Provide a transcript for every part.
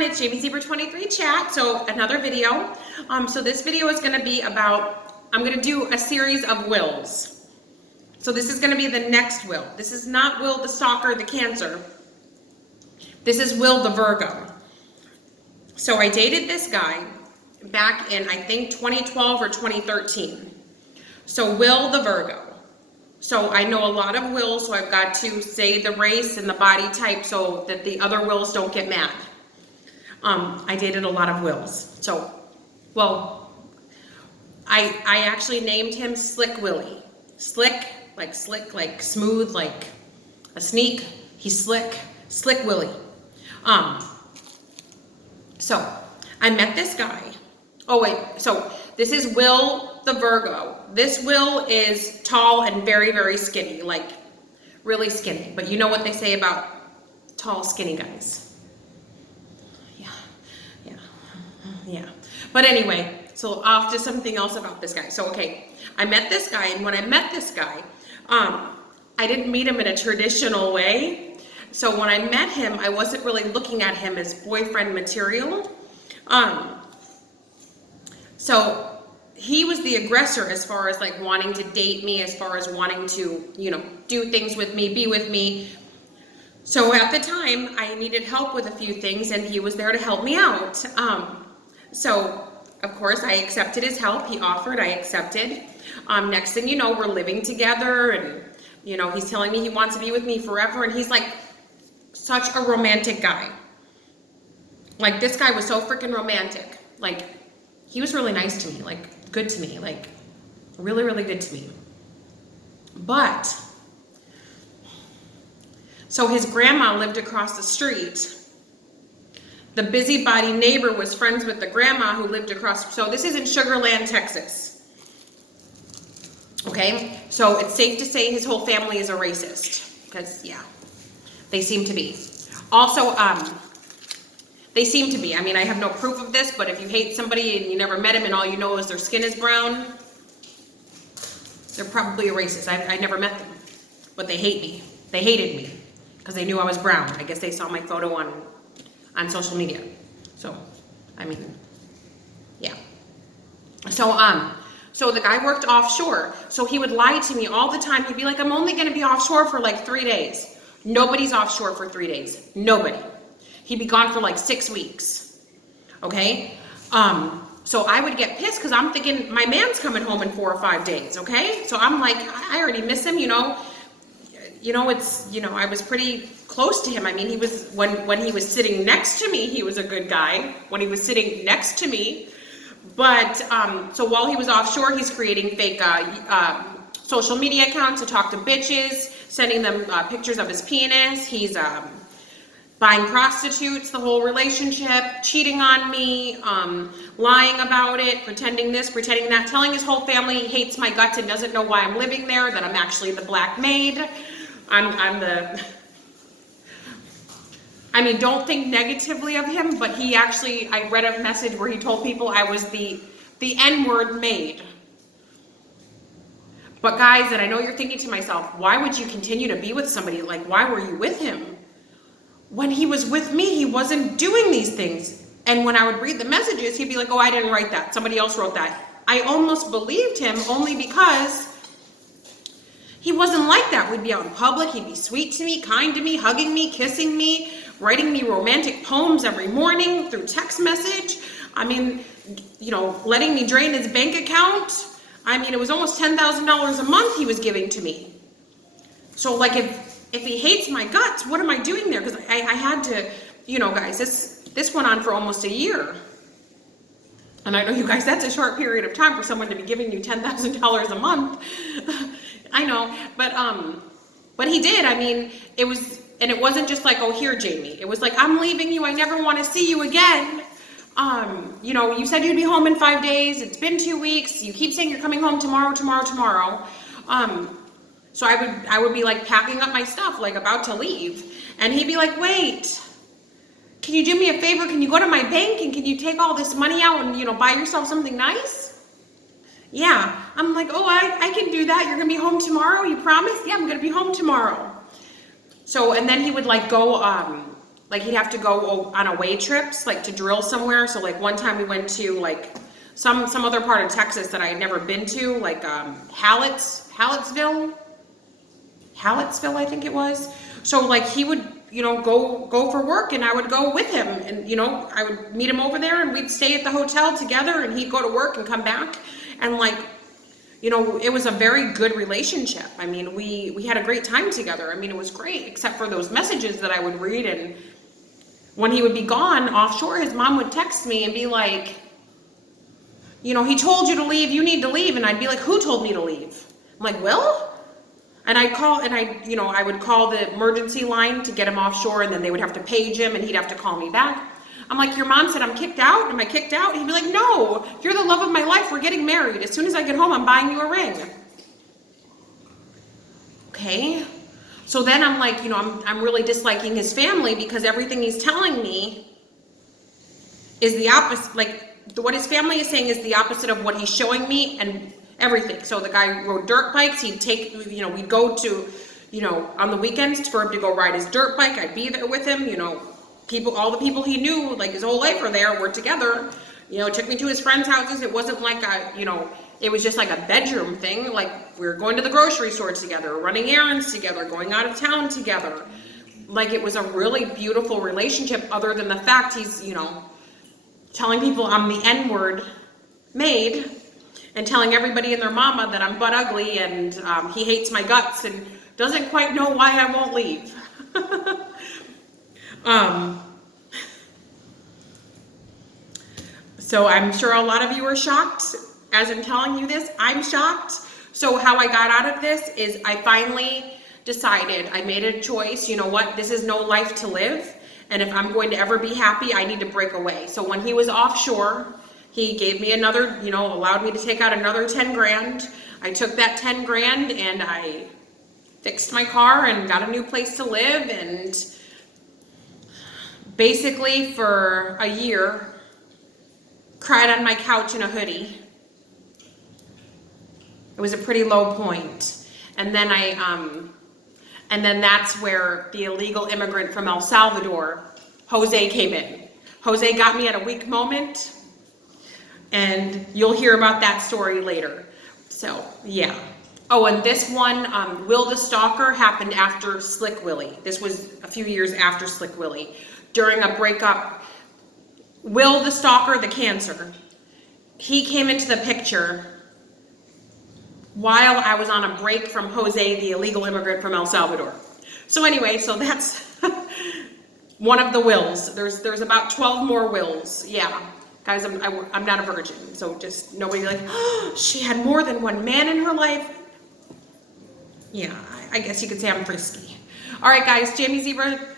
everyone, it's JamieZebra23 chat. So another video. So this video is going to be about, I'm going to do a series of wills. So this is going to be the next will. This is not Will the stalker, the Cancer. This is Will the Virgo. So I dated this guy back in, I think, 2012 or 2013. So Will the Virgo. So I know a lot of wills, so I've got to say the race and the body type so that the other wills don't get mad. I dated a lot of wills. So, well, I actually named him Slick Willie. Slick, like smooth, like a sneak. He's slick, Slick Willie. So I met this guy. Oh wait, so this is Will the Virgo. This Will is tall and very, very skinny, like really skinny. But you know what they say about tall, skinny guys. Yeah. But anyway, so off to something else about this guy. So, okay, I met this guy, and when I met this guy, I didn't meet him in a traditional way. So when I met him, I wasn't really looking at him as boyfriend material. So he was the aggressor as far as like wanting to date me, as far as wanting to, you know, do things with me, be with me. So at the time, I needed help with a few things, and he was there to help me out. So, of course, I accepted his help. He offered, I accepted. Next thing you know, we're living together, and, you know, he's telling me he wants to be with me forever, and he's like such a romantic guy. Like, this guy was so freaking romantic. Like, he was really nice to me, like, good to me, like, really, really good to me. But, so his grandma lived across the street. The busybody neighbor was friends with the grandma who lived across. So this is in Sugar Land, Texas. Okay, so it's safe to say his whole family is a racist. Because, yeah, they seem to be. Also, they seem to be. I mean, I have no proof of this, but if you hate somebody and you never met him and all you know is their skin is brown, they're probably a racist. I never met them, but they hate me. They hated me because they knew I was brown. I guess they saw my photo on social media. So, I mean, yeah. So, so the guy worked offshore. So he would lie to me all the time. He'd be like, I'm only gonna be offshore for like 3 days. Nobody's offshore for 3 days. Nobody. He'd be gone for like 6 weeks. Okay? So I would get pissed because I'm thinking my man's coming home in 4 or 5 days, okay? So I'm like, I already miss him, you know, it's, you know, I was pretty close to him. I mean, he was, when he was sitting next to me, he was a good guy. When he was sitting next to me, but, so while he was offshore, he's creating fake, social media accounts to talk to bitches, sending them, pictures of his penis. He's, buying prostitutes, the whole relationship, cheating on me, lying about it, pretending this, pretending that, telling his whole family he hates my guts and doesn't know why I'm living there, that I'm actually the black maid. I mean, don't think negatively of him, but he actually, I read a message where he told people I was the N-word maid. But guys, and I know you're thinking to myself, why would you continue to be with somebody? Like, why were you with him? When he was with me, he wasn't doing these things. And when I would read the messages, he'd be like, oh, I didn't write that. Somebody else wrote that. I almost believed him only because he wasn't like that. We'd be out in public. He'd be sweet to me, kind to me, hugging me, kissing me, writing me romantic poems every morning through text message. I mean, you know, letting me drain his bank account. I mean, it was almost $10,000 a month he was giving to me. So like if he hates my guts, what am I doing there? Because I had to, you know, guys, this went on for almost a year. And I know you guys, that's a short period of time for someone to be giving you $10,000 a month. I know, but he did. I mean, it was, and it wasn't just like, oh, here, Jamie. It was like, I'm leaving you. I never want to see you again. You know, you said you'd be home in 5 days. It's been 2 weeks. You keep saying you're coming home tomorrow. So I would be like packing up my stuff, like about to leave. And he'd be like, wait, can you do me a favor? Can you go to my bank and can you take all this money out and, you know, buy yourself something nice? Yeah. I'm like, oh, I can do that. You're going to be home tomorrow? You promise? Yeah, I'm going to be home tomorrow. So, and then he would like go, like he'd have to go on away trips, like to drill somewhere. So like one time we went to like some other part of Texas that I had never been to, like Hallettsville, I think it was. So like he would, you know, go for work and I would go with him, and you know, I would meet him over there and we'd stay at the hotel together and he'd go to work and come back, and like, you know, it was a very good relationship. I mean, we had a great time together. I mean, it was great, except for those messages that I would read, and when he would be gone offshore, his mom would text me and be like, you know, he told you to leave, you need to leave. And I'd be like, who told me to leave? I'm like, Will? And I'd call, and I would call the emergency line to get him offshore, and then they would have to page him and he'd have to call me back. I'm like, your mom said I'm kicked out? Am I kicked out? He'd be like, no, you're the love of my life. We're getting married. As soon as I get home, I'm buying you a ring. Okay. So then I'm like, you know, I'm really disliking his family because everything he's telling me is the opposite. Like what his family is saying is the opposite of what he's showing me and everything. So the guy rode dirt bikes. He'd take, you know, we'd go to, you know, on the weekends for him to go ride his dirt bike. I'd be there with him, you know. All the people he knew, like his whole life, were together. You know, took me to his friends' houses. It wasn't like you know, it was just like a bedroom thing. Like we were going to the grocery store together, running errands together, going out of town together. Like it was a really beautiful relationship, other than the fact he's, you know, telling people I'm the N-word Maid, and telling everybody and their mama that I'm butt ugly, and he hates my guts and doesn't quite know why I won't leave. So I'm sure a lot of you are shocked as I'm telling you this. I'm shocked. So how I got out of this is I finally decided, I made a choice. You know what? This is no life to live. And if I'm going to ever be happy, I need to break away. So when he was offshore, he gave me another, you know, allowed me to take out another 10 grand. I took that 10 grand and I fixed my car and got a new place to live, and basically for a year cried on my couch in a hoodie. It was a pretty low point. And then and then that's where the illegal immigrant from El Salvador, Jose, came in. Jose got me at a weak moment, and you'll hear about that story later. So yeah. Oh, and this one, Will the Stalker, happened after Slick Willie. This was a few years after Slick Willie. During a breakup, Will the Stalker, the cancer, he came into the picture while I was on a break from Jose, the illegal immigrant from El Salvador. So anyway, so that's one of the Wills. There's about 12 more Wills. Yeah, guys, I'm not a virgin, so just nobody be like, oh, she had more than one man in her life. Yeah, I guess you could say I'm frisky. All right, guys, Jamie Zebra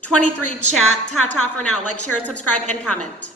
23 chat. Ta-ta for now. Like, share, and subscribe, and comment.